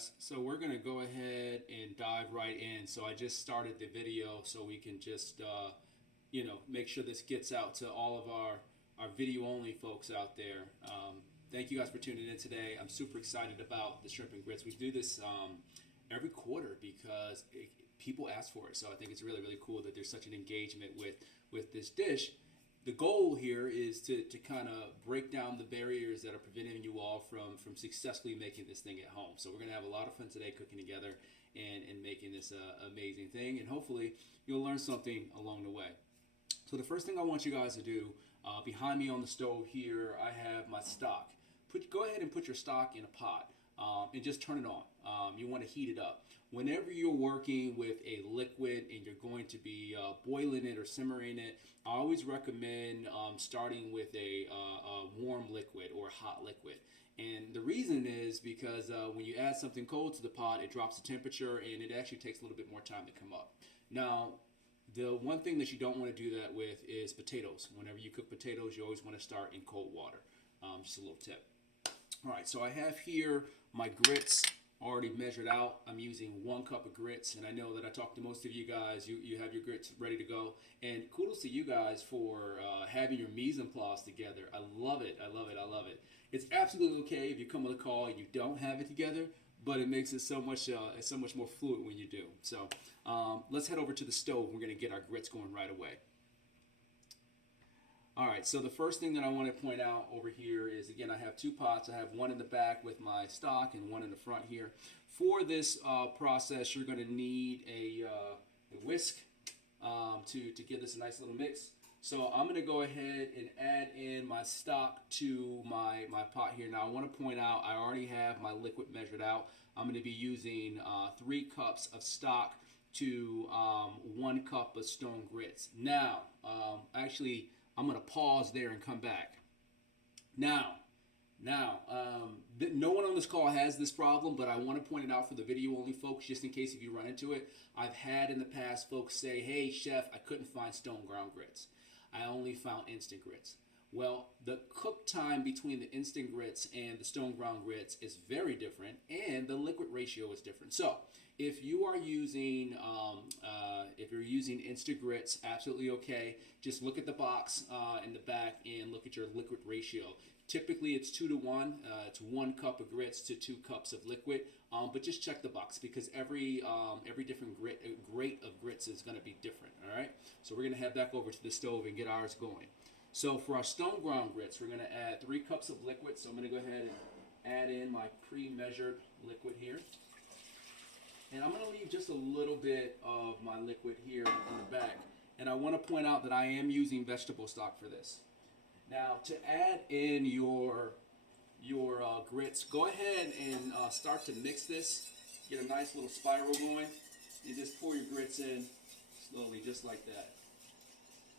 guys. So we're going to go ahead and dive right in. So I just started the video so we can just, make sure this gets out to all of our video only folks out there. Thank you guys for tuning in today. I'm super excited about the shrimp and grits. We do this every quarter because people ask for it. So I think it's really, really cool that there's such an engagement with this dish. The goal here is to kind of break down the barriers that are preventing you all from successfully making this thing at home. So we're going to have a lot of fun today cooking together and making this amazing thing. And hopefully you'll learn something along the way. So the first thing I want you guys to do, behind me on the stove here, I have my stock. Go ahead and put your stock in a pot and just turn it on. You want to heat it up. Whenever you're working with a liquid and you're going to be boiling it or simmering it, I always recommend starting with a warm liquid or a hot liquid. And the reason is because when you add something cold to the pot, it drops the temperature and it actually takes a little bit more time to come up. Now, the one thing that you don't want to do that with is potatoes. Whenever you cook potatoes, you always want to start in cold water. Just a little tip. All right, so I have here my grits already measured out. I'm using 1 cup of grits, and I know that I talked to most of you guys. You have your grits ready to go, and kudos to you guys for having your mise en place together. I love it. I love it. I love it. It's absolutely okay if you come on a call and you don't have it together, but it makes it so much more fluid when you do. So let's head over to the stove. We're going to get our grits going right away. All right, so the first thing that I want to point out over here is, again, I have 2 pots. I have one in the back with my stock and one in the front here. For this process, you're going to need a whisk to give this a nice little mix. So I'm going to go ahead and add in my stock to my pot here. Now, I want to point out I already have my liquid measured out. I'm going to be using 3 cups of stock to 1 cup of stone grits. Now, actually, I'm going to pause there and come back. Now, no one on this call has this problem, but I want to point it out for the video only folks, just in case if you run into it. I've had in the past folks say, hey, chef, I couldn't find stone ground grits. I only found instant grits. Well, the cook time between the instant grits and the stone ground grits is very different, and the liquid ratio is different. So if you are using instant grits, absolutely okay. Just look at the box in the back and look at your liquid ratio. Typically it's 2 to 1. It's 1 cup of grits to 2 cups of liquid. But just check the box because every different grate of grits is going to be different. All right. So we're going to head back over to the stove and get ours going. So for our stone ground grits, we're going to add 3 cups of liquid. So I'm going to go ahead and add in my pre-measured liquid here. And I'm going to leave just a little bit of my liquid here in the back. And I want to point out that I am using vegetable stock for this. Now, to add in your grits, go ahead and start to mix this. Get a nice little spiral going. And just pour your grits in slowly, just like that.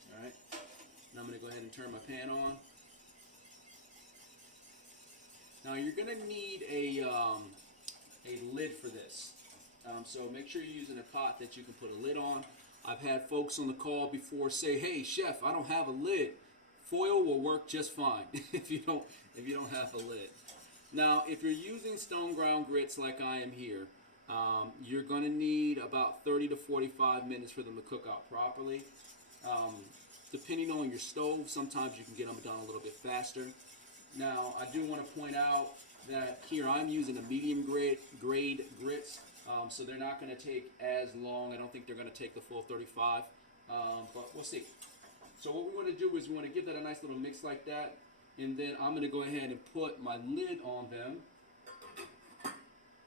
All right. And I'm going to go ahead and turn my pan on. Now, you're going to need a lid for this. So make sure you're using a pot that you can put a lid on. I've had folks on the call before say, "Hey, chef, I don't have a lid." Foil will work just fine if you don't have a lid. Now, if you're using stone ground grits like I am here, you're going to need about 30 to 45 minutes for them to cook out properly. Depending on your stove, sometimes you can get them done a little bit faster. Now, I do want to point out that here I'm using a medium grade grits, so they're not going to take as long. I don't think they're going to take the full 35, but we'll see. So what we want to do is we want to give that a nice little mix like that, and then I'm going to go ahead and put my lid on them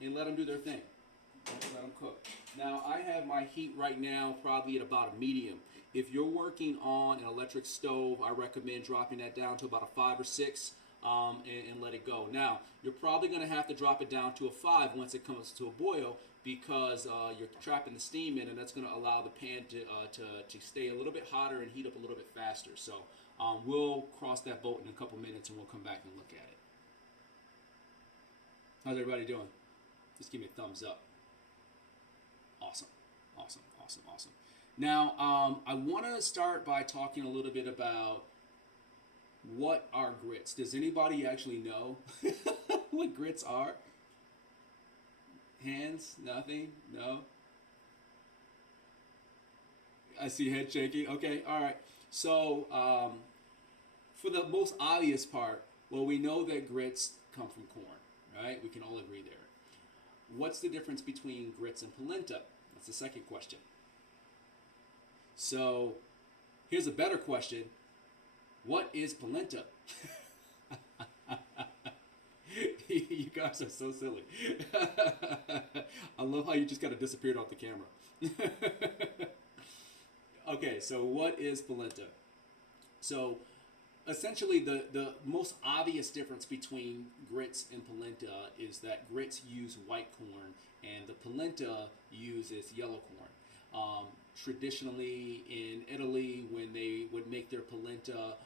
and let them do their thing. Let them cook. Now, I have my heat right now probably at about a medium. If you're working on an electric stove, I recommend dropping that down to about a 5 or 6 and let it go. Now, you're probably going to have to drop it down to a 5 once it comes to a boil because you're trapping the steam in, and that's going to allow the pan to stay a little bit hotter and heat up a little bit faster. So we'll cross that boat in a couple minutes and we'll come back and look at it. How's everybody doing? Just give me a thumbs up. Awesome. Awesome, awesome, awesome. Now, I want to start by talking a little bit about what are grits. Does anybody actually know what grits are? Hands? Nothing? No? I see head shaking. Okay, all right. So, for the most obvious part, well, we know that grits come from corn, right? We can all agree there. What's the difference between grits and polenta? That's the second question. So, here's a better question. What is polenta? You guys are so silly. I love how you just kind of disappeared off the camera. Okay, so what is polenta? So essentially the most obvious difference between grits and polenta is that grits use white corn and the polenta uses yellow corn. Traditionally in Italy, when they would make their polenta,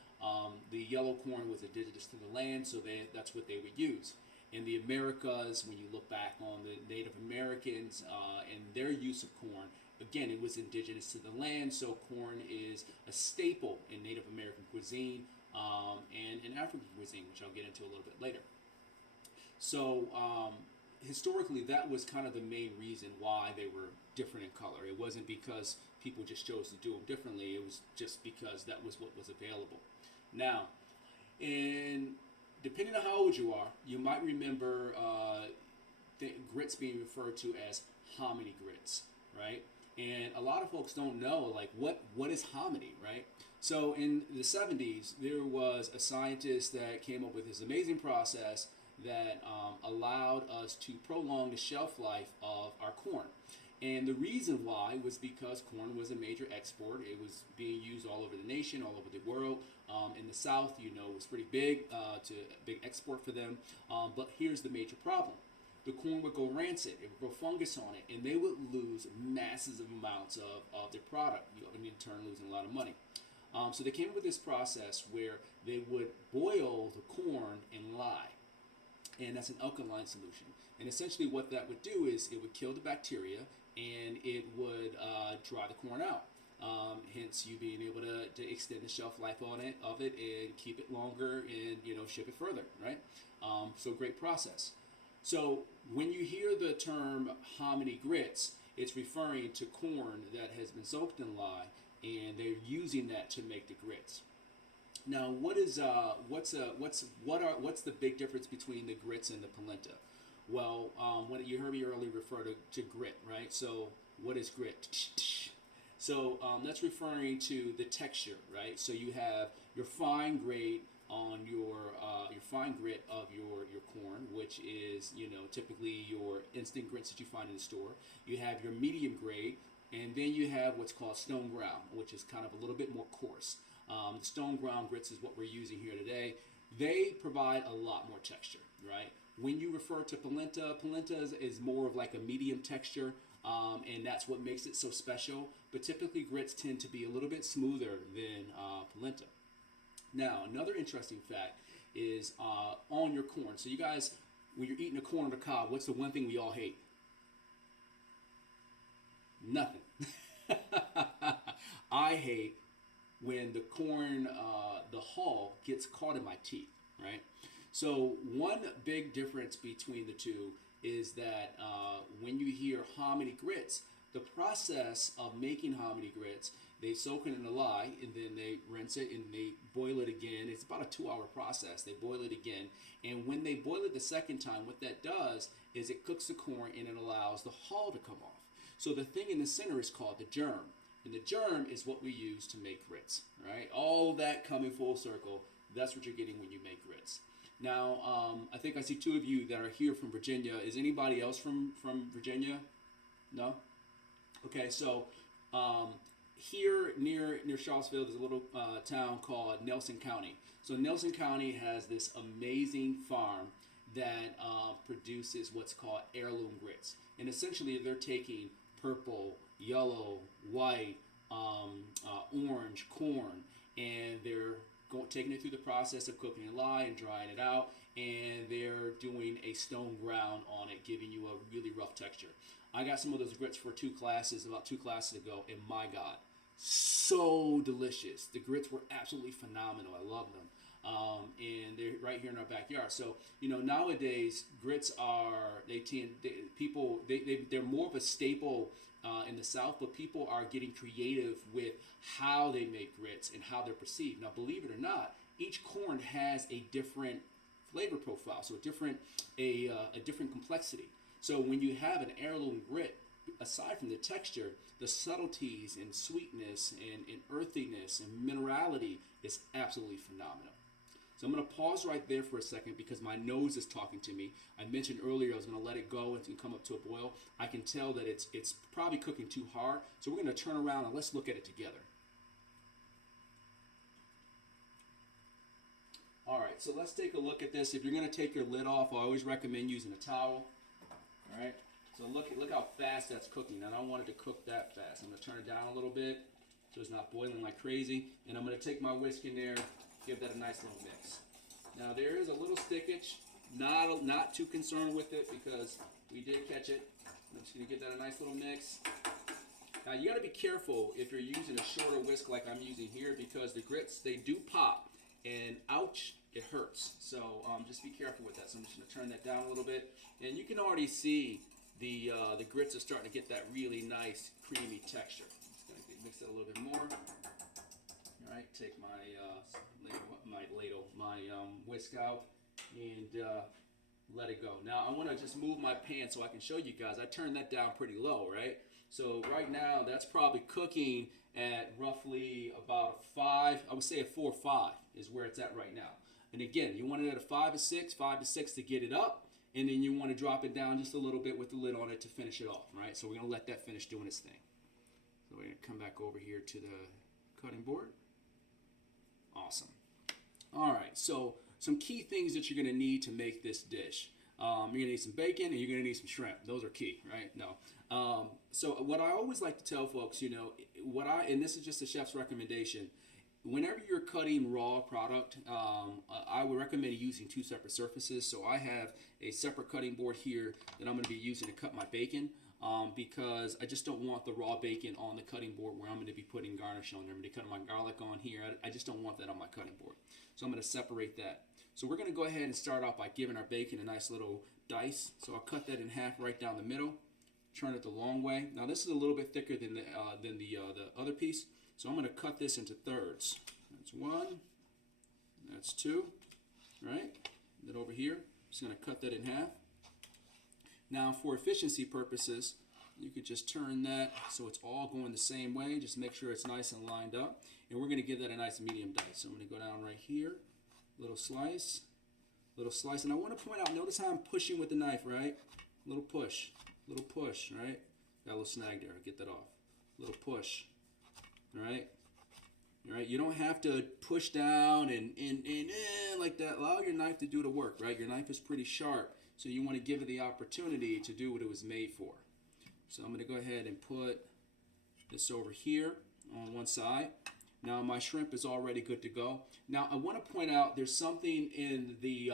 the yellow corn was indigenous to the land, so that's what they would use. In the Americas, when you look back on the Native Americans and their use of corn, again, it was indigenous to the land, so corn is a staple in Native American cuisine and in African cuisine, which I'll get into a little bit later. So historically, that was kind of the main reason why they were different in color. It wasn't because people just chose to do them differently. It was just because that was what was available. Now, in depending on how old you are, you might remember grits being referred to as hominy grits, right? And a lot of folks don't know, like, what is hominy, right? So in the 70s, there was a scientist that came up with this amazing process that allowed us to prolong the shelf life of our corn. And the reason why was because corn was a major export. It was being used all over the nation, all over the world. In the South, it was pretty big, to big export for them. But here's the major problem. The corn would go rancid, it would grow fungus on it, and they would lose massive amounts of their product, and in turn losing a lot of money. So they came up with this process where they would boil the corn in lye, and that's an alkaline solution. And essentially what that would do is it would kill the bacteria, and it would dry the corn out. Hence you being able to extend the shelf life on it of it and keep it longer and ship it further, right? So great process. So when you hear the term hominy grits, it's referring to corn that has been soaked in lye, and they're using that to make the grits. Now, what's the big difference between the grits and the polenta? Well, when you heard me earlier refer to grit, right? So what is grit? So that's referring to the texture, right? So you have your fine grade on your fine grit of your corn, which is typically your instant grits that you find in the store. You have your medium grade, and then you have what's called stone ground, which is kind of a little bit more coarse. The stone ground grits is what we're using here today. They provide a lot more texture, right? When you refer to polenta, is more of like a medium texture, and that's what makes it so special. But typically grits tend to be a little bit smoother than polenta. Now, another interesting fact is on your corn. So you guys, when you're eating a corn on the cob, what's the one thing we all hate? Nothing. I hate when the corn, the hull gets caught in my teeth, right? So one big difference between the two is that when you hear hominy grits, the process of making hominy grits, they soak it in the lye, and then they rinse it and they boil it again. It's about a 2-hour process. They boil it again, and when they boil it the second time, what that does is it cooks the corn and it allows the hull to come off. So the thing in the center is called the germ, and the germ is what we use to make grits, right? All that coming full circle, that's what you're getting when you make grits. Now, I think I see two of you that are here from Virginia. Is anybody else from Virginia? No? Okay, so here near Charlottesville, there's a little town called Nelson County. So Nelson County has this amazing farm that produces what's called heirloom grits. And essentially they're taking purple, yellow, white, orange corn, and they're taking it through the process of cooking it lye and drying it out, and they're doing a stone ground on it, giving you a really rough texture. I got some of those grits for about two classes ago, and my God, so delicious. The grits were absolutely phenomenal. I love them. and they're right here in our backyard. So nowadays grits are they're more of a staple in the South, but people are getting creative with how they make grits and how they're perceived. Now, believe it or not, each corn has a different flavor profile, so a different complexity. So when you have an heirloom grit, aside from the texture, the subtleties and sweetness and earthiness and minerality is absolutely phenomenal. So I'm going to pause right there for a second because my nose is talking to me. I mentioned earlier I was going to let it go and come up to a boil. I can tell that it's probably cooking too hard. So we're going to turn around and let's look at it together. All right, so let's take a look at this. If you're going to take your lid off, I always recommend using a towel. All right, so look how fast that's cooking. I don't want it to cook that fast. I'm going to turn it down a little bit so it's not boiling like crazy. And I'm going to take my whisk in there, give that a nice little mix. Now there is a little stickage. Not too concerned with it because we did catch it. I'm just going to give that a nice little mix. Now you got to be careful if you're using a shorter whisk like I'm using here because the grits, they do pop and ouch, it hurts. So just be careful with that. So I'm just going to turn that down a little bit. And you can already see the grits are starting to get that really nice creamy texture. I'm just going to mix it a little bit more. All right, take my whisk out and let it go. Now I want to just move my pan so I can show you guys. I turned that down pretty low, right? So right now that's probably cooking at roughly about a 5. I would say a 4 or 5 is where it's at right now. And again, you want it at a 5 or 6, 5 to 6 to get it up, and then you want to drop it down just a little bit with the lid on it to finish it off, right? So we're going to let that finish doing its thing. So we're going to come back over here to the cutting board. Awesome. All right, so some key things that you're going to need to make this dish. You're going to need some bacon and you're going to need some shrimp. Those are key, right? No. So what I always like to tell folks, and this is just a chef's recommendation, whenever you're cutting raw product, I would recommend using 2 separate surfaces. So I have a separate cutting board here that I'm going to be using to cut my bacon because I just don't want the raw bacon on the cutting board where I'm going to be putting garnish on there. I'm going to be cutting my garlic on here. I just don't want that on my cutting board. So I'm going to separate that. So we're going to go ahead and start off by giving our bacon a nice little dice. So I'll cut that in half right down the middle, turn it the long way. Now this is a little bit thicker than the other piece. So I'm going to cut this into thirds. That's 1, that's 2, right? And then over here, I'm just going to cut that in half. Now for efficiency purposes, you could just turn that so it's all going the same way. Just make sure it's nice and lined up. And we're going to give that a nice medium dice. So I'm going to go down right here, little slice, and I want to point out, notice how I'm pushing with the knife, right? Little push, right? Got a little snag there, I'll get that off. Little push, all right? All right, you don't have to push down and like that. Allow your knife to do the work, right? Your knife is pretty sharp, so you want to give it the opportunity to do what it was made for. So I'm going to go ahead and put this over here on one side. Now my shrimp is already good to go. Now I want to point out there's something in the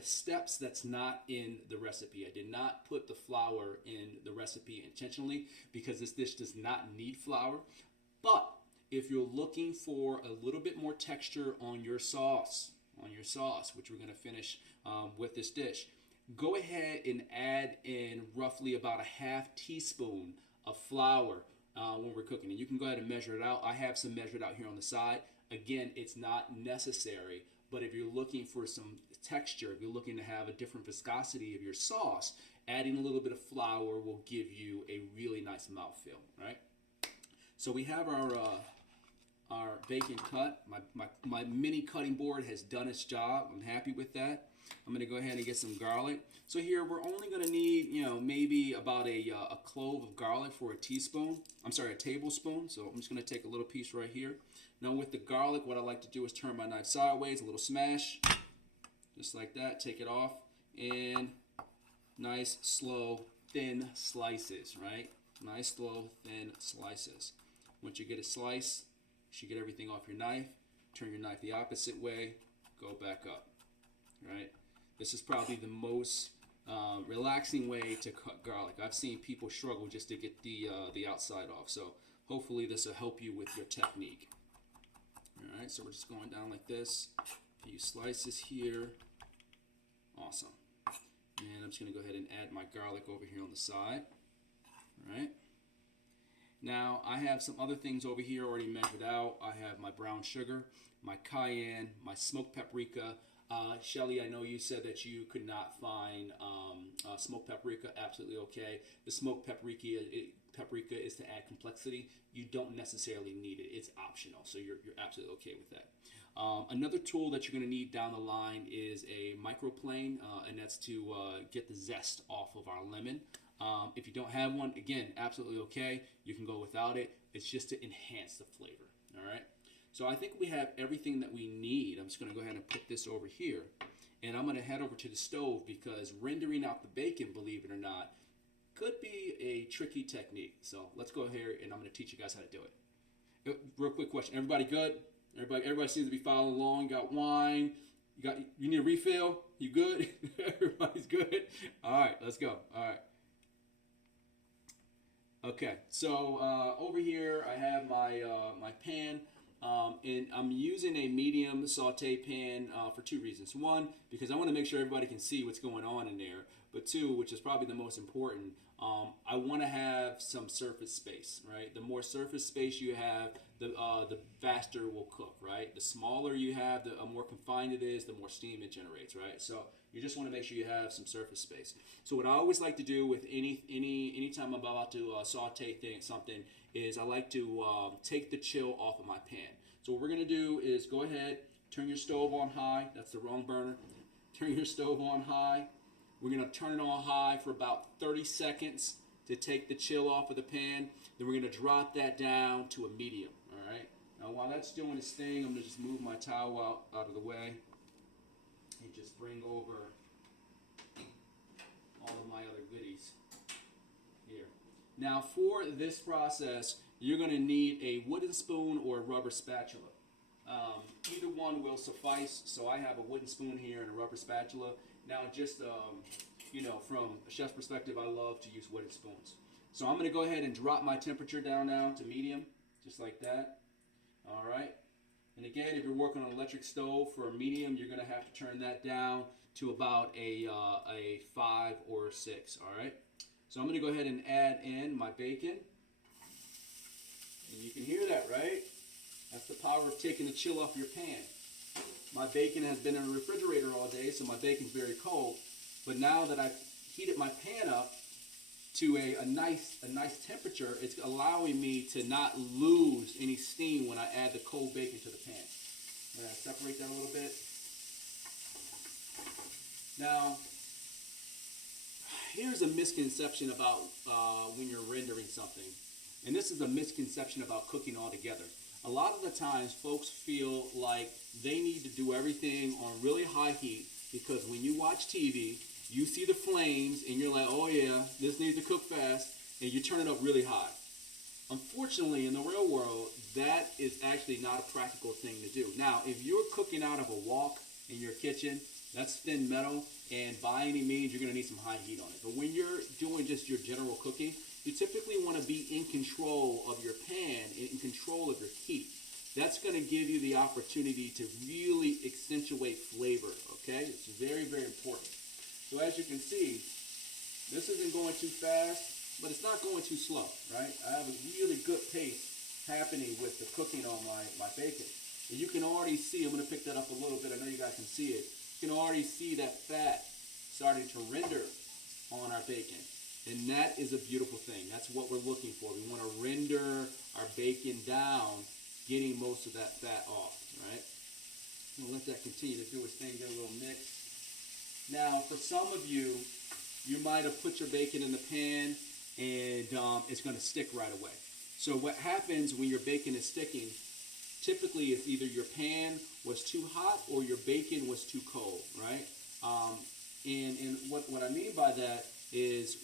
steps that's not in the recipe. I did not put the flour in the recipe intentionally because this dish does not need flour. But if you're looking for a little bit more texture on your sauce, which we're going to finish with this dish, go ahead and add in roughly about a half teaspoon of flour when we're cooking. And you can go ahead and measure it out. I have some measured out here on the side. Again, it's not necessary, but if you're looking for some texture, if you're looking to have a different viscosity of your sauce, adding a little bit of flour will give you a really nice mouthfeel, right? So we have our bacon cut. My mini cutting board has done its job. I'm happy with that. I'm going to go ahead and get some garlic. So here we're only going to need, maybe about a clove of garlic for a tablespoon. So I'm just going to take a little piece right here. Now with the garlic, what I like to do is turn my knife sideways, a little smash, just like that. Take it off, and nice, slow, thin slices, right? Nice, slow, thin slices. Once you get a slice, you should get everything off your knife. Turn your knife the opposite way, go back up, right? This is probably the most relaxing way to cut garlic. I've seen people struggle just to get the outside off. So hopefully this will help you with your technique. All right, so we're just going down like this, A few slices here. Awesome. And I'm just going to go ahead and add my garlic over here on the side. All right. Now, I have some other things over here already measured out. I have my brown sugar, my cayenne, my smoked paprika. Shelly, I know you said that you could not find smoked paprika. Absolutely okay. The smoked paprika is to add complexity. You don't necessarily need it. It's optional, so you're absolutely okay with that. Another tool that you're going to need down the line is a microplane, and that's to get the zest off of our lemon. If you don't have one, again, absolutely okay. You can go without it. It's just to enhance the flavor, all right? So I think we have everything that we need. I'm just going to go ahead and put this over here. And I'm going to head over to the stove because rendering out the bacon, believe it or not, could be a tricky technique. So let's go here and I'm going to teach you guys how to do it. Real quick question. Everybody good? Everybody seems to be following along. You got wine. You need a refill? You good? Everybody's good? All right, let's go. All right. Okay, so over here I have my my pan, and I'm using a medium saute pan for two reasons. One, because I want to make sure everybody can see what's going on in there. But two, which is probably the most important, I want to have some surface space, right? The more surface space you have, the faster it will cook, right? The smaller you have, the more confined it is, the more steam it generates, right? So you just want to make sure you have some surface space. So what I always like to do with anytime I'm about to saute something is I like to take the chill off of my pan. So what we're going to do is go ahead, turn your stove on high. That's the wrong burner. Turn your stove on high. We're going to turn it on high for about 30 seconds to take the chill off of the pan. Then we're going to drop that down to a medium. All right. Now while that's doing its thing, I'm going to just move my towel out of the way and just bring over all of my other goodies here. Now for this process, you're going to need a wooden spoon or a rubber spatula. Either one will suffice. So I have a wooden spoon here and a rubber spatula. Now just, from a chef's perspective, I love to use wooden spoons. So I'm going to go ahead and drop my temperature down now to medium, just like that. All right. And again, if you're working on an electric stove for a medium, you're going to have to turn that down to about a 5 or 6. All right. So I'm going to go ahead and add in my bacon. And you can hear that, right? That's the power of taking the chill off your pan. My bacon has been in the refrigerator all day, so my bacon's very cold. But now that I've heated my pan up to a nice temperature, it's allowing me to not lose any steam when I add the cold bacon to the pan. I'm going to separate that a little bit. Now, here's a misconception about when you're rendering something. And this is a misconception about cooking altogether. A lot of the times, folks feel like they need to do everything on really high heat because when you watch TV, you see the flames and you're like, oh yeah, this needs to cook fast, and you turn it up really high. Unfortunately, in the real world, that is actually not a practical thing to do. Now, if you're cooking out of a wok in your kitchen, that's thin metal, and by any means, you're going to need some high heat on it. But when you're doing just your general cooking, you typically want to be in control of your pan, in control of your heat. That's going to give you the opportunity to really accentuate flavor, okay? It's very, very important. So as you can see, this isn't going too fast, but it's not going too slow, right? I have a really good pace happening with the cooking on my bacon. And you can already see, I'm going to pick that up a little bit. I know you guys can see it. You can already see that fat starting to render on our bacon. And that is a beautiful thing. That's what we're looking for. We want to render our bacon down, getting most of that fat off, right? We'll let that continue to do its thing, get a little mix. Now, for some of you, you might have put your bacon in the pan and it's going to stick right away. So what happens when your bacon is sticking, typically it's either your pan was too hot or your bacon was too cold, right? And what I mean by that is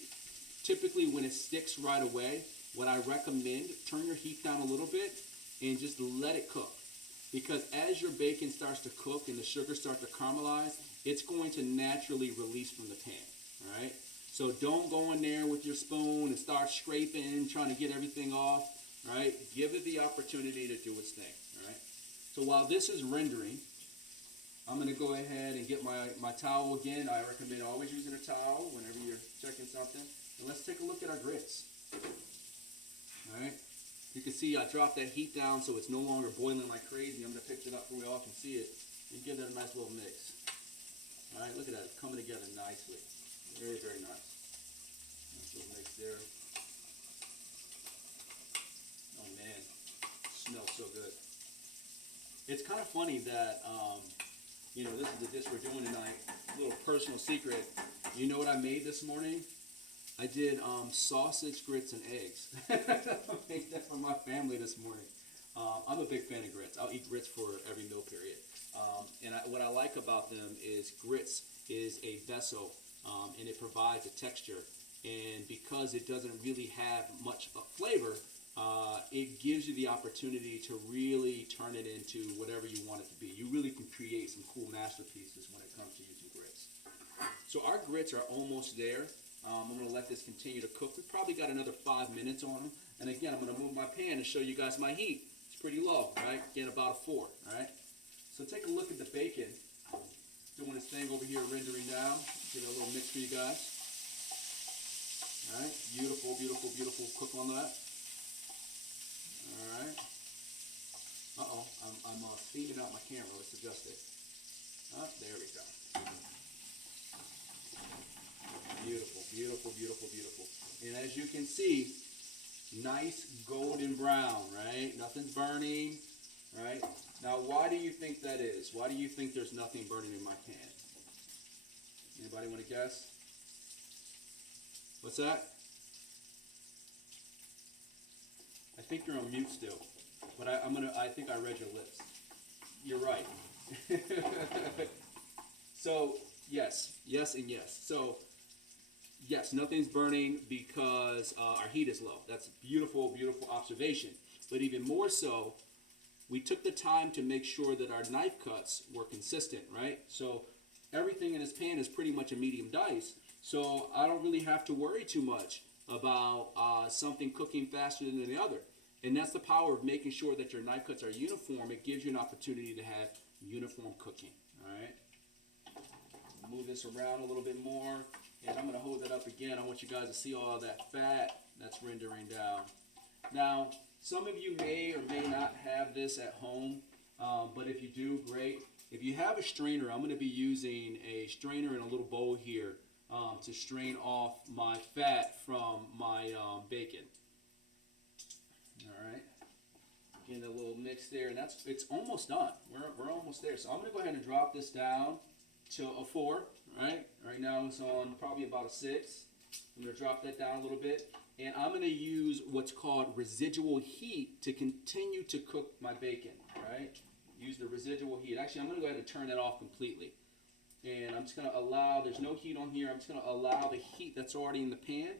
typically when it sticks right away, what I recommend, turn your heat down a little bit and just let it cook. Because as your bacon starts to cook and the sugar starts to caramelize, it's going to naturally release from the pan, all right? So don't go in there with your spoon and start scraping, trying to get everything off, right? Give it the opportunity to do its thing, all right? So while this is rendering, I'm going to go ahead and get my towel again. I recommend always using a towel whenever you're checking something. And let's take a look at our grits. All right. You can see I dropped that heat down so it's no longer boiling like crazy. I'm going to pick it up so we all can see it and give that a nice little mix. All right, look at that. It's coming together nicely. Very, very nice. Nice little mix there. Oh, man. It smells so good. It's kind of funny that, you know, this is the dish we're doing tonight. A little personal secret. You know what I made this morning? I did sausage, grits, and eggs. I made that for my family this morning. I'm a big fan of grits. I'll eat grits for every meal period. What I like about them is grits is a vessel, and it provides a texture. And because it doesn't really have much flavor, it gives you the opportunity to really turn it into whatever you want it to be. You really can create some cool masterpieces when it comes to using grits. So our grits are almost there. I'm going to let this continue to cook. We've probably got another 5 minutes on them. And again, I'm going to move my pan and show you guys my heat. It's pretty low, right? Again, about a 4, all right? So take a look at the bacon. Doing its thing over here, rendering down. Give it a little mix for you guys. All right, beautiful, beautiful, beautiful cook on that. All right. Uh-oh, I'm steaming out my camera. Let's adjust it. There we go. Beautiful, beautiful, beautiful, beautiful. And as you can see, nice golden brown, right? Nothing's burning, right? Now, why do you think that is? Why do you think there's nothing burning in my pan? Anybody want to guess? What's that? I think you're on mute still, but I think I read your lips. You're right. So, yes, and yes. So, yes, nothing's burning because our heat is low. That's a beautiful, beautiful observation. But even more so, we took the time to make sure that our knife cuts were consistent, right? So everything in this pan is pretty much a medium dice. So I don't really have to worry too much about something cooking faster than the other. And that's the power of making sure that your knife cuts are uniform. It gives you an opportunity to have uniform cooking, all right? Move this around a little bit more. And I'm going to hold that up again. I want you guys to see all of that fat that's rendering down. Now, some of you may or may not have this at home, but if you do, great. If you have a strainer, I'm going to be using a strainer in a little bowl here to strain off my fat from my bacon. All right. Getting a little mix there, and it's almost done. We're almost there. So I'm going to go ahead and drop this down to a 4, right? Right now it's on probably about a 6. I'm going to drop that down a little bit. And I'm going to use what's called residual heat to continue to cook my bacon, right? Use the residual heat. Actually, I'm going to go ahead and turn that off completely. And I'm just going to allow, there's no heat on here, I'm just going to allow the heat that's already in the pan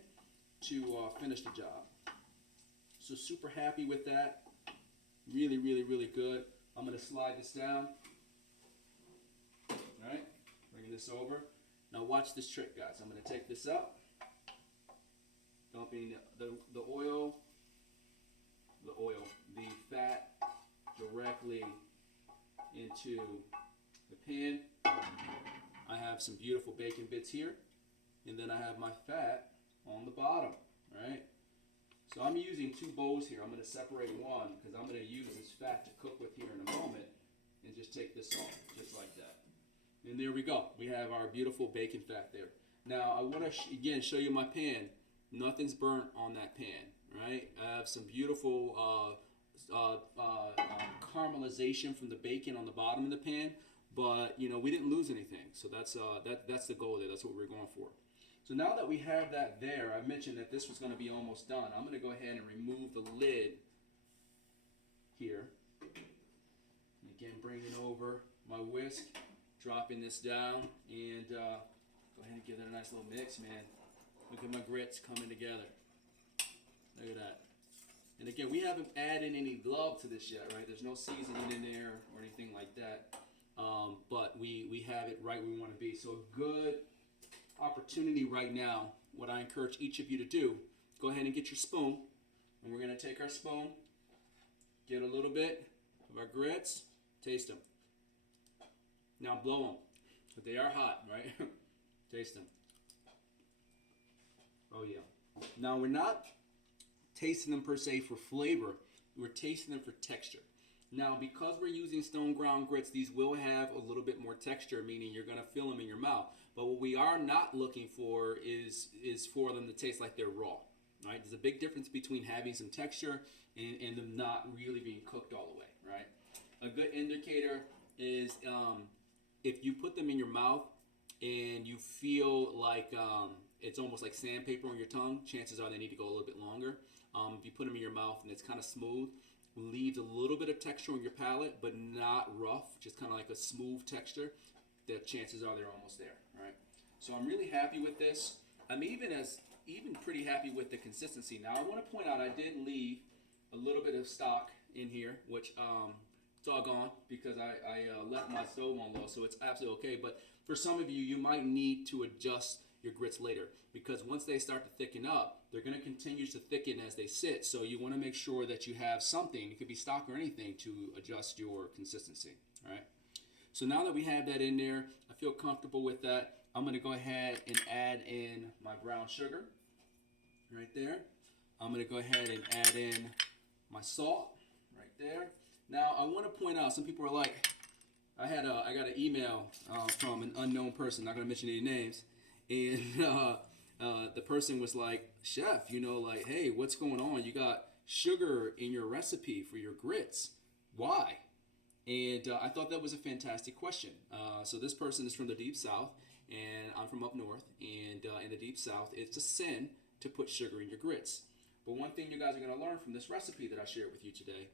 to finish the job. So super happy with that. Really, really, really good. I'm going to slide this down. All right, bring this over. Now watch this trick, guys. I'm going to take this up. Dumping the fat directly into the pan. I have some beautiful bacon bits here, and then I have my fat on the bottom, right? So I'm using 2 bowls here. I'm going to separate one because I'm going to use this fat to cook with here in a moment, and just take this off, just like that. And there we go. We have our beautiful bacon fat there. Now I want to again show you my pan. Nothing's burnt on that pan, right? I have some beautiful caramelization from the bacon on the bottom of the pan, but you know we didn't lose anything. So that's the goal there. That's what we're going for. So now that we have that there, I mentioned that this was going to be almost done. I'm going to go ahead and remove the lid here. And again, bringing over my whisk, dropping this down, and go ahead and give that a nice little mix, man. Look at my grits coming together. Look at that. And again, we haven't added any love to this yet, right? There's no seasoning in there or anything like that. But we have it right where we want to be. So a good opportunity right now, what I encourage each of you to do, go ahead and get your spoon. And we're going to take our spoon, get a little bit of our grits, taste them. Now blow them. They are hot, right? Taste them. Oh yeah. Now we're not tasting them per se for flavor. We're tasting them for texture. Now, because we're using stone ground grits, these will have a little bit more texture, meaning you're going to feel them in your mouth. But what we are not looking for is for them to taste like they're raw. Right? There's a big difference between having some texture and them not really being cooked all the way. Right? A good indicator is if you put them in your mouth and you feel like it's almost like sandpaper on your tongue, chances are they need to go a little bit longer. If you put them in your mouth and it's kind of smooth, leaves a little bit of texture on your palate, but not rough, just kind of like a smooth texture, the chances are they're almost there, right? So I'm really happy with this. I'm even pretty happy with the consistency. Now I want to point out I did leave a little bit of stock in here, which it's all gone because I left my stove on low, so it's absolutely okay. But for some of you, you might need to adjust your grits later because once they start to thicken up, they're going to continue to thicken as they sit. So you want to make sure that you have something, it could be stock or anything, to adjust your consistency. All right. So now that we have that in there, I feel comfortable with that. I'm going to go ahead and add in my brown sugar right there. I'm going to go ahead and add in my salt right there. Now I want to point out, some people are like, I got an email from an unknown person, not going to mention any names, and the person was like, "Chef, like, hey, what's going on? You got sugar in your recipe for your grits. Why?" And I thought that was a fantastic question. So this person is from the Deep South, and I'm from up north. And in the Deep South, it's a sin to put sugar in your grits. But one thing you guys are going to learn from this recipe that I shared with you today,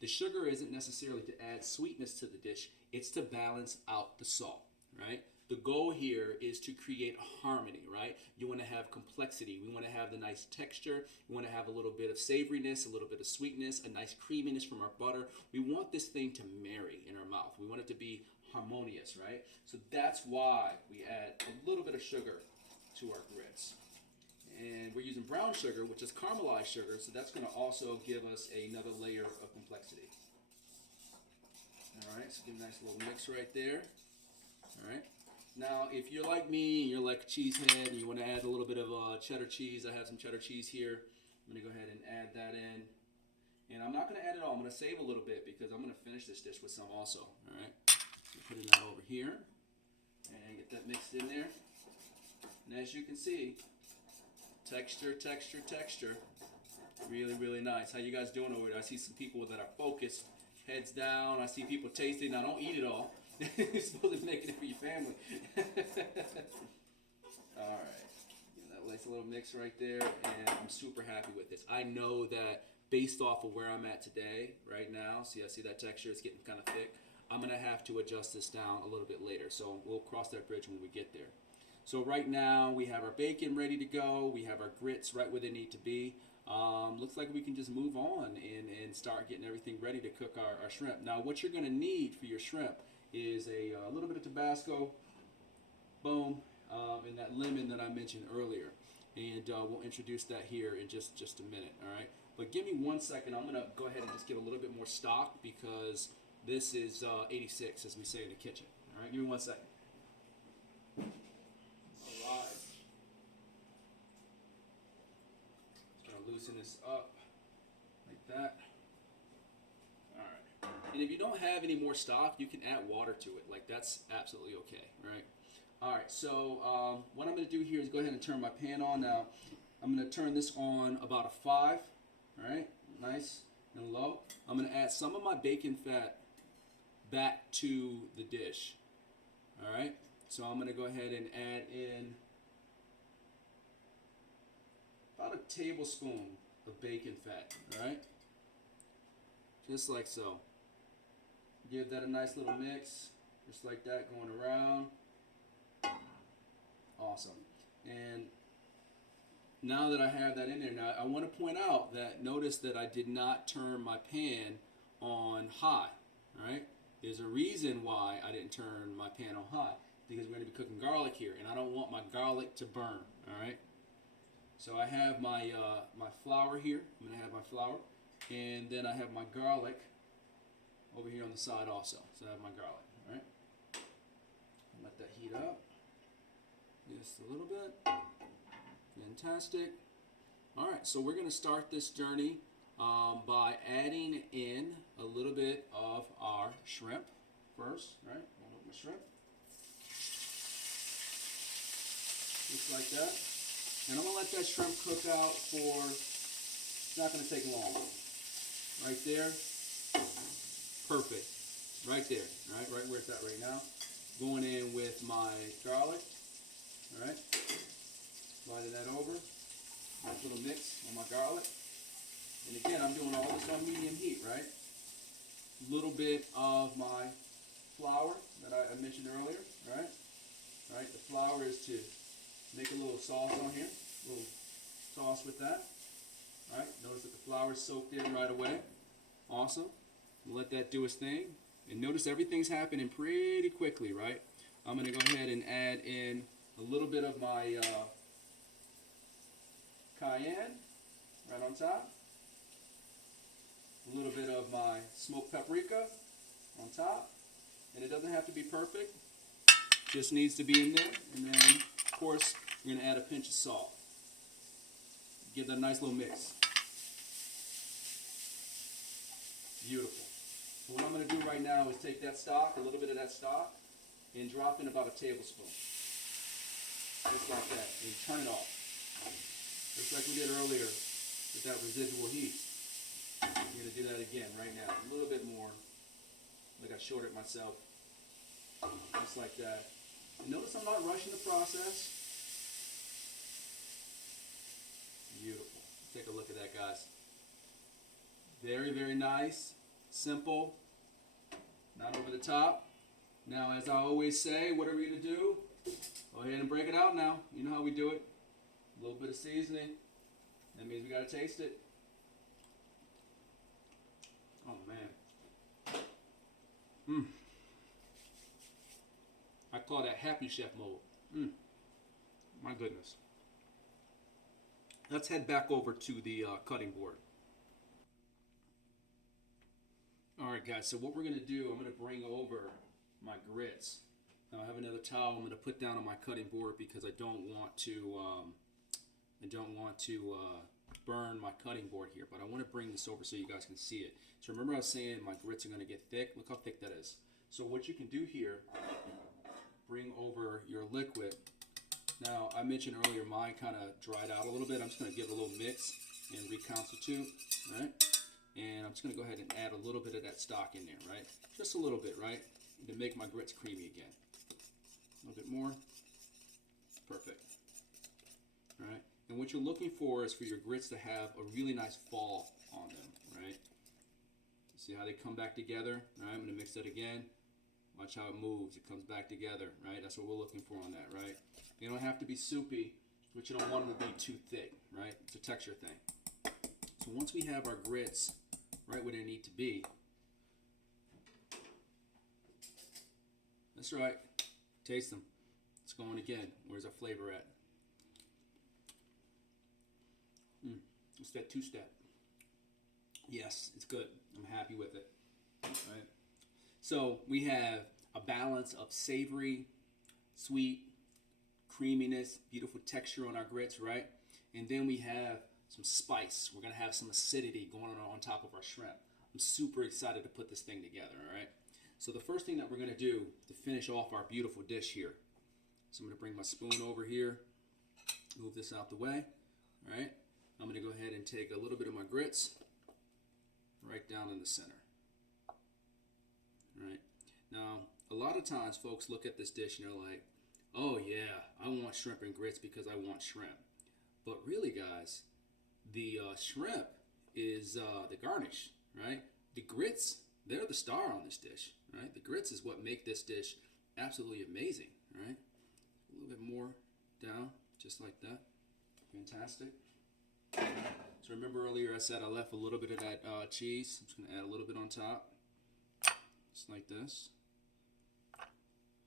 the sugar isn't necessarily to add sweetness to the dish. It's to balance out the salt, right? The goal here is to create harmony, right? You want to have complexity. We want to have the nice texture. We want to have a little bit of savoriness, a little bit of sweetness, a nice creaminess from our butter. We want this thing to marry in our mouth. We want it to be harmonious, right? So that's why we add a little bit of sugar to our grits. And we're using brown sugar, which is caramelized sugar, so that's going to also give us another layer of complexity. All right, so give a nice little mix right there. All right. Now, if you're like me and you're like a cheesehead and you want to add a little bit of cheddar cheese, I have some cheddar cheese here. I'm going to go ahead and add that in. And I'm not going to add it all. I'm going to save a little bit because I'm going to finish this dish with some also. All right. So putting that over here and get that mixed in there. And as you can see, texture, texture, texture. Really, really nice. How you guys doing over there? I see some people that are focused, heads down. I see people tasting. Now, don't eat it all. You're supposed to make it for your family. All right. That nice little mix right there, and I'm super happy with this. I know that based off of where I'm at today, right now, see, I see that texture, it's getting kind of thick. I'm going to have to adjust this down a little bit later, so we'll cross that bridge when we get there. So right now, we have our bacon ready to go. We have our grits right where they need to be. Looks like we can just move on and start getting everything ready to cook our shrimp. Now, what you're going to need for your shrimp is a little bit of Tabasco, boom, and that lemon that I mentioned earlier. And we'll introduce that here in just a minute, all right? But give me 1 second. I'm going to go ahead and just give a little bit more stock because this is 86, as we say in the kitchen. All right, give me 1 second. All right. Just trying to loosen this up like that. And if you don't have any more stock, you can add water to it. Like, that's absolutely okay, right? All right, so what I'm going to do here is go ahead and turn my pan on. Now, I'm going to turn this on about a 5, all right? Nice and low. I'm going to add some of my bacon fat back to the dish, all right? So I'm going to go ahead and add in about a tablespoon of bacon fat, all right? Just like so. Give that a nice little mix, just like that, going around. Awesome. And now that I have that in there, now I want to point out that notice that I did not turn my pan on high, all right? There's a reason why I didn't turn my pan on high, because we're going to be cooking garlic here, and I don't want my garlic to burn, all right? So I have my my flour here. I'm going to have my flour, and then I have my garlic over here on the side also. So I have my garlic, all right? Let that heat up just a little bit. Fantastic. All right, so we're going to start this journey by adding in a little bit of our shrimp first, right? I'll look my shrimp. Just like that. And I'm going to let that shrimp cook out for, it's not going to take long. Right there. Perfect. Right there. Right where it's at right now. Going in with my garlic. All right. Sliding that over. Nice little mix on my garlic. And again, I'm doing all this on medium heat, right? A little bit of my flour that I mentioned earlier, right? All right. The flour is to make a little sauce on here. A little sauce with that. All right. Notice that the flour is soaked in right away. Awesome. Let that do its thing. And notice everything's happening pretty quickly, right? I'm going to go ahead and add in a little bit of my cayenne right on top. A little bit of my smoked paprika on top. And it doesn't have to be perfect. Just needs to be in there. And then, of course, we're going to add a pinch of salt. Give that a nice little mix. Beautiful. So what I'm going to do right now is take that stock, a little bit of that stock, and drop in about a tablespoon. Just like that. And turn it off. Just like we did earlier with that residual heat. I'm going to do that again right now. A little bit more. Like I shorted myself. Just like that. And notice I'm not rushing the process. Beautiful. Take a look at that, guys. Very, very nice. Simple. Not over the top. Now, as I always say, what are we going to do? Go ahead and break it out now. You know how we do it. A little bit of seasoning. That means we got to taste it. Oh, man. I call that happy chef mode. My goodness. Let's head back over to the cutting board. All right, guys, so what we're going to do, I'm going to bring over my grits. Now, I have another towel I'm going to put down on my cutting board because I don't want to burn my cutting board here, but I want to bring this over so you guys can see it. So remember I was saying my grits are going to get thick. Look how thick that is. So what you can do here, bring over your liquid. Now, I mentioned earlier mine kind of dried out a little bit. I'm just going to give it a little mix and reconstitute, right? And I'm just going to go ahead and add a little bit of that stock in there, right? Just a little bit, right? To make my grits creamy again. A little bit more. Perfect. All right? And what you're looking for is for your grits to have a really nice fall on them, right? See how they come back together? All right, I'm going to mix that again. Watch how it moves. It comes back together, right? That's what we're looking for on that, right? They don't have to be soupy, but you don't want them to be too thick, right? It's a texture thing. So once we have our grits right where they need to be, that's right. Taste them. It's going again. Where's our flavor at? It's that two-step. Yes, it's good. I'm happy with it. Right. So we have a balance of savory, sweet, creaminess, beautiful texture on our grits, right? And then we have some spice. We're going to have some acidity going on top of our shrimp. I'm super excited to put this thing together, all right? So the first thing that we're going to do to finish off our beautiful dish here, so I'm going to bring my spoon over here, move this out the way, all right? I'm going to go ahead and take a little bit of my grits right down in the center. All right? Now, a lot of times folks look at this dish and they're like, oh yeah, I want shrimp and grits because I want shrimp. But really, guys, the shrimp is the garnish, right? The grits, they're the star on this dish, right? The grits is what make this dish absolutely amazing, right? A little bit more down, just like that. Fantastic. So remember earlier I said I left a little bit of that cheese. I'm just going to add a little bit on top, just like this.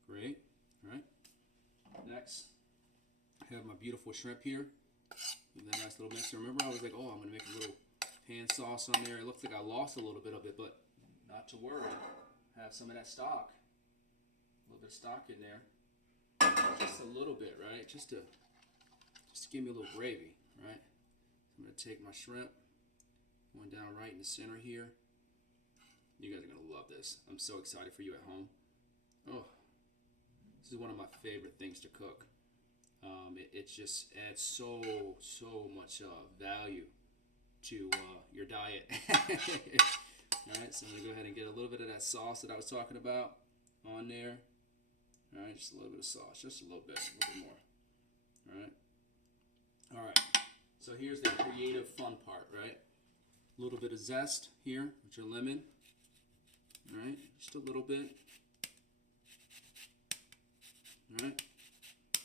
Great. All right. Next, I have my beautiful shrimp here. Give that nice little mixer. Remember I was like, oh, I'm going to make a little pan sauce on there. It looks like I lost a little bit of it, but not to worry. Have some of that stock. A little bit of stock in there. just a little bit, right? Just to give me a little gravy, right? I'm gonna take my shrimp, going down right in the center here. You guys are gonna love this. I'm so excited for you at home. Oh, this is one of my favorite things to cook. It just adds so much value to your diet. All right, so I'm gonna go ahead and get a little bit of that sauce that I was talking about on there. All right, just a little bit of sauce, just a little bit more. All right. All right. So here's the creative fun part, right? A little bit of zest here with your lemon. All right, just a little bit. All right.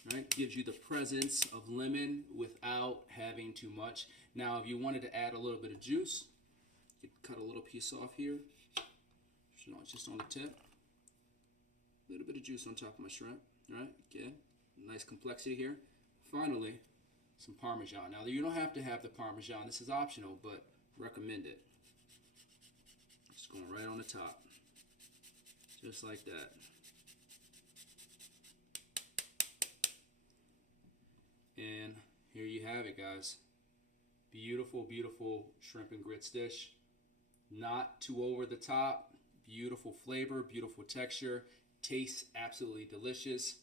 All right, gives you the presence of lemon without having too much. Now, if you wanted to add a little bit of juice, you could cut a little piece off here. Just on the tip. A little bit of juice on top of my shrimp. All right, again, nice complexity here. Finally, some Parmesan. Now, you don't have to have the Parmesan. This is optional, but recommend it. Just going right on the top. Just like that. And here you have it, guys. Beautiful, beautiful shrimp and grits dish. Not too over the top. Beautiful flavor, beautiful texture. Tastes absolutely delicious.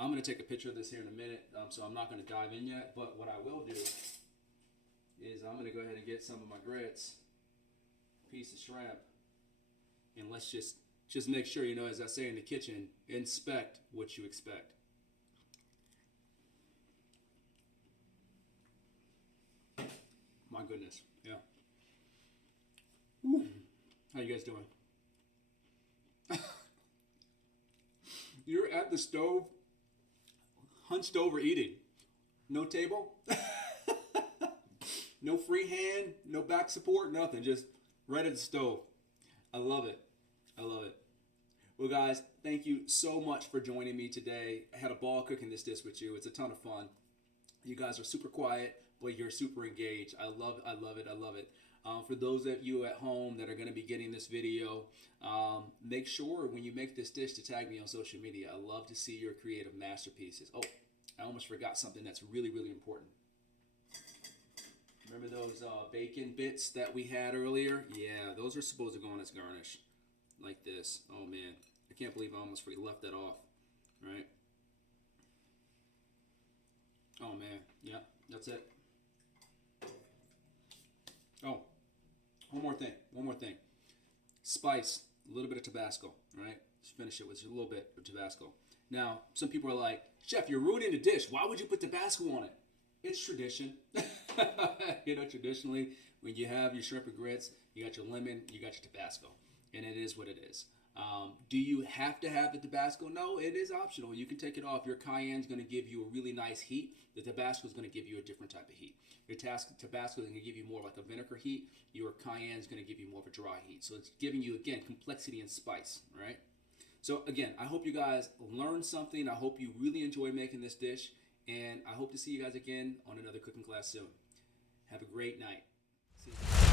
I'm going to take a picture of this here in a minute, so I'm not going to dive in yet. But what I will do is I'm going to go ahead and get some of my grits, piece of shrimp, and let's just make sure, you know, as I say in the kitchen, inspect what you expect. My goodness, yeah. Ooh. How you guys doing? You're at the stove, hunched over eating. No table, no free hand, no back support, nothing. Just right at the stove. I love it. I love it. Well, guys, thank you so much for joining me today. I had a ball cooking this dish with you. It's a ton of fun. You guys are super quiet, but you're super engaged. I love it. I love it. I love it. For those of you at home that are going to be getting this video, make sure when you make this dish to tag me on social media. I love to see your creative masterpieces. Oh, I almost forgot something that's really, really important. Remember those bacon bits that we had earlier? Yeah, those are supposed to go on as garnish, like this. Oh man, I can't believe I almost left that off, right? Oh man, yeah, that's it. Oh, one more thing. Spice, a little bit of Tabasco, right? Let's finish it with a little bit of Tabasco. Now, some people are like, Chef, you're ruining the dish. Why would you put Tabasco on it? It's tradition. You know, traditionally, when you have your shrimp and grits, you got your lemon, you got your Tabasco. And it is what it is. Do you have to have the Tabasco? No, it is optional. You can take it off. Your cayenne's going to give you a really nice heat. The Tabasco is going to give you a different type of heat. Your Tabasco is going to give you more like a vinegar heat. Your cayenne is going to give you more of a dry heat. So it's giving you, again, complexity and spice, right? So again, I hope you guys learned something. I hope you really enjoy making this dish. And I hope to see you guys again on another cooking class soon. Have a great night. See you.